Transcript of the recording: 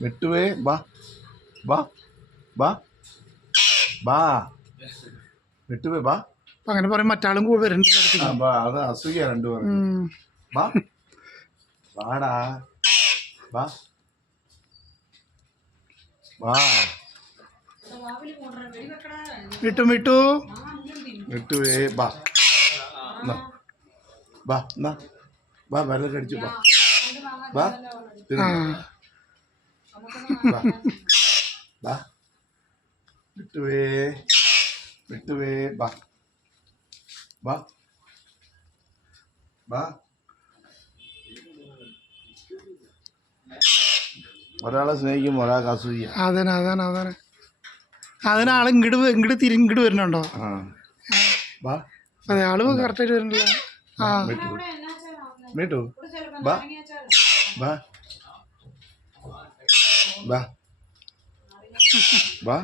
മിട്ടുവേ ബാ ബാ ബാ ബാ മിട്ടുവേ ബാ. അങ്ങനെ പറയും മറ്റാളും കൂടെ വരുന്നുണ്ട്. ബാ അത് അസൂയ രണ്ടു പറഞ്ഞു. ബാ ബാടാ ബാ ബാ മിട്ടു മിട്ടു മിട്ടുവേ ബാ ബാ എന്നാ ബാ വെള്ളം കടിച്ചു ബാ ബാ ബാ ബാ മിട്ടുവേ മിട്ടുവേ ബാ ബാ ബാ. ഒരാളെ സ്നേഹിക്കും ഒരാൾക്ക് അസൂയ. അതാണ് അതിനാള് ഇങ്ങോട്ട് വരുന്നുണ്ടോ? ബാ അതെ ആള് കറക്റ്റായിട്ട് വരുന്നുണ്ടല്ലോ. ആ മിട്ടു ബാ ബാ ബാ ബാ